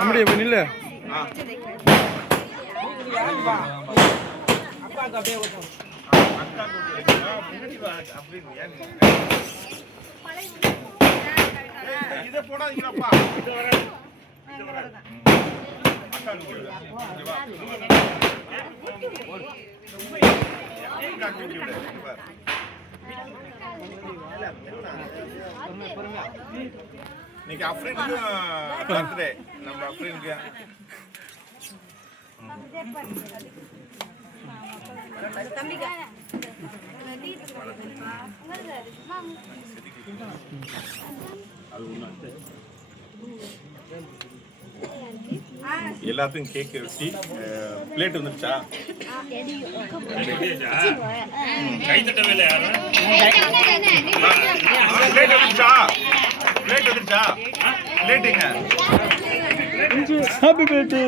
அப்படியே போய் நில்லு. இதை போடாதீங்கப்பா. இன்னைக்கு அஃப்ரீனுக்கு பர்த்டே. நம்ம அஃப்ரீனுக்கு எல்லாத்துக்கும் கேக் வெட்டி பிளேட் வந்துருச்சா? பிளேட் வந்துருச்சா? பிளேட்டுங்க. Happy birthday.